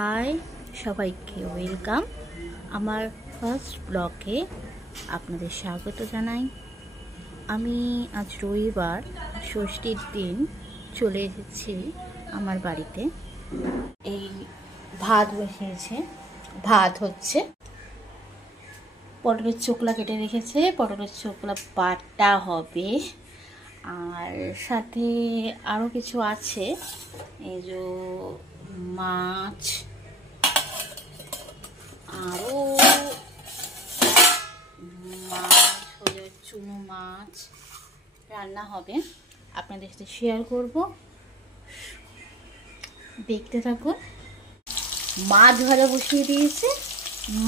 High সবাইকে welcome আমার first ব্লগে আপনাদের স্বাগত জানাই। আমি আজ রবিবার ষষ্ঠীর দিন চলে এসেছি আমার বাড়িতে। এই ভাত বসিয়েছে, ভাত হচ্ছে, পটলের চোকলা কেটে রেখেছে, পটলের চোকলা বাটা হবে, আর সাথে আরও কিছু আছে, এই যে মাছ, আরও মাছ হলে চুনো মাছ রান্না হবে, আপনাদের সাথে শেয়ার করব, দেখতে থাকুন। মাছ ভাজা বসিয়ে দিয়েছে,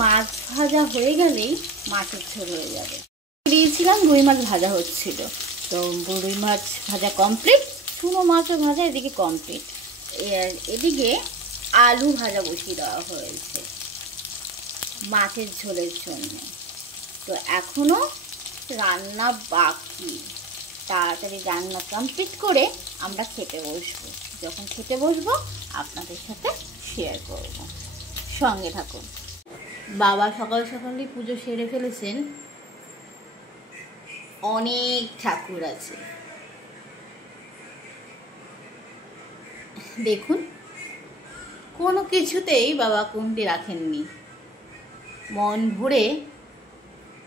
মাছ ভাজা হয়ে গেলেই মাছের ঝোল হয়ে যাবে। দিয়েছিলাম রুই মাছ ভাজা হচ্ছিল, তো রুই মাছ ভাজা কমপ্লিট, চুনো মাছও ভাজা এদিকে কমপ্লিট। এদিকে আলু ভাজা বসিয়ে দেওয়া হয়েছে মাছের ঝোলের জন্য। তো এখনো রান্না বাকি, তাড়াতাড়ি রান্না কমপ্লিট করে আমরা খেতে বসবো। যখন খেতে বসবো আপনাদের সাথে শেয়ার করব, সঙ্গে থাকুন। বাবা সকাল সকালই পুজো সেরে ফেলেছেন, অনেক ঠাকুর আছে দেখুন, কোনো কিছুতেই বাবা কমতি রাখেননি, মন ভরে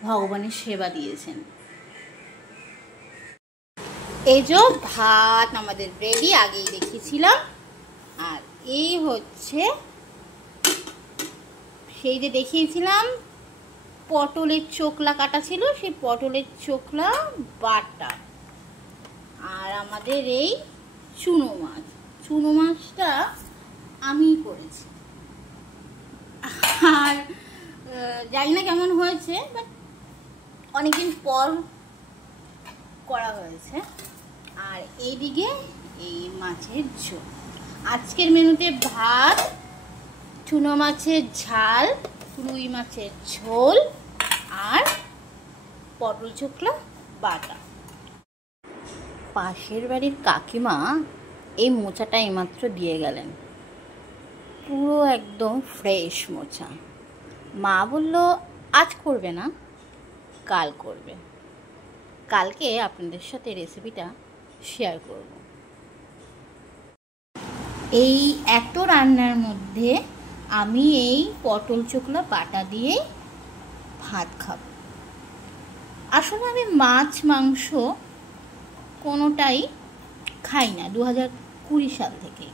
ভগবানের সেবা দিয়েছেন। এই যে ভাত আমাদের রেডি, আগেই দেখিয়েছিলাম। আর এই হচ্ছে সেই যে দেখিয়েছিলাম পটলের চোকলা কাটা ছিল, সেই পটলের চোকলা বাটা। আর আমাদের এই চুনো মাছ, চুনো মাছটা আমি করেছি, আর জানি না কেমন হয়েছে, বাট অনেকদিন পর করা হয়েছে। আর এইদিকে এই মাছের ঝোল, আজকের মেনুতে ভাত, চুনো মাছের ঝাল, রুই মাছের ঝোল আর পটল চোকলা বাটা। পাশের বাড়ির কাকিমা এই মোচাটা এইমাত্র দিয়ে গেলেন, পুরো একদম ফ্রেশ মোচা। মা বলল আজ করবে না, কাল করবে, কালকে আপনাদের সাথে রেসিপিটা শেয়ার করব। এই এত রান্নার মধ্যে আমি এই পটল চোকলা বাটা দিয়ে ভাত খাব। আসলে আমি মাছ মাংস কোনোটাই খাই না 2020 সাল থেকে।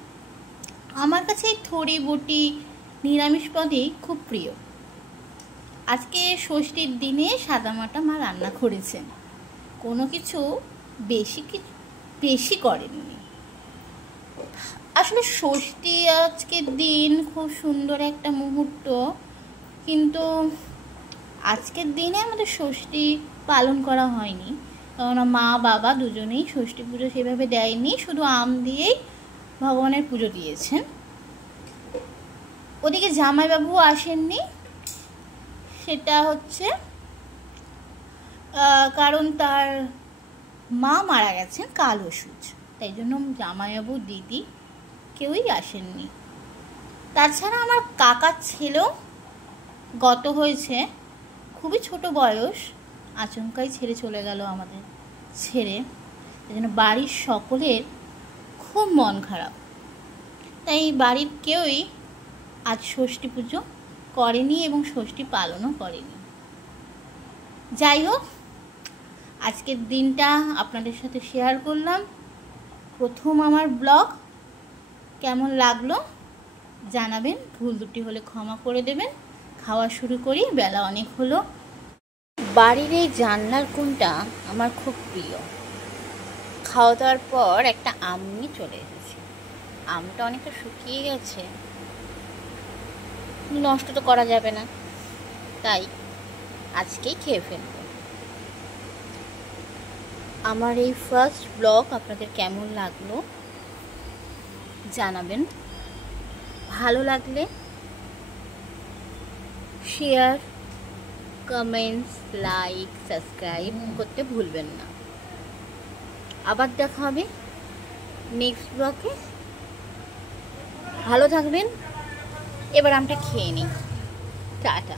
আমার কাছে এই থরি বটি নিরামিষ পদই খুব প্রিয়। আজকে ষষ্ঠীর দিনে সাদামাটা মা রান্না করেছেন, কোনো কিছু বেশি করেননি। আসলে ষষ্ঠী আজকের দিন খুব সুন্দর একটা মুহূর্ত, কিন্তু আজকের দিনে আমাদের ষষ্ঠী পালন করা হয়নি, কারণ মা বাবা দুজনেই ষষ্ঠী পুজো সেভাবে দেয়নি, শুধু আম দিয়েই ভগবানের পুজো দিয়েছেন। ওদিকে জামাইবাবু আসেননি, সেটা হচ্ছে কারণ তার মা মারা গেছেন কাল ওষুধ, তাই জন্য জামাইবাবু দিদি কেউই আসেননি। তাছাড়া আমার কাকার ছেলেও গত হয়েছে, খুবই ছোট বয়স, আচমকাই ছেড়ে চলে গেল আমাদের ছেড়ে, তাই জন্য বাড়ির সকলের খুব মন খারাপ। তাই বাড়ির কেউই আজ ষষ্ঠী পুজো করেনি এবং ষষ্ঠী পালনও করেনি। যাই হোক, আজকের দিনটা আপনাদের সাথে শেয়ার করলাম, প্রথম আমার ব্লগ। কেমন লাগলো জানাবেন, ভুল দুটি হলে ক্ষমা করে দেবেন। খাওয়া শুরু করি, বেলা অনেক হলো। বাড়ির এই জানলার কোণটা আমার খুব প্রিয়। খাওয়া দাওয়ার পর একটা আম নিয়ে চলে এসেছি, আমটা অনেকটা শুকিয়ে গেছে, নষ্ট তো করা যাবে না, তাই আজকেই খেয়ে ফেলব। আমার এই ফার্স্ট ব্লগ আপনাদের কেমন লাগলো জানাবেন। ভালো লাগলে শেয়ার, কমেন্টস, লাইক, সাবস্ক্রাইব করতে ভুলবেন না। আবার দেখা হবে নেক্সট ব্লগে। ভালো থাকবেন, এবার আমটা খেয়ে নিই। টাটা।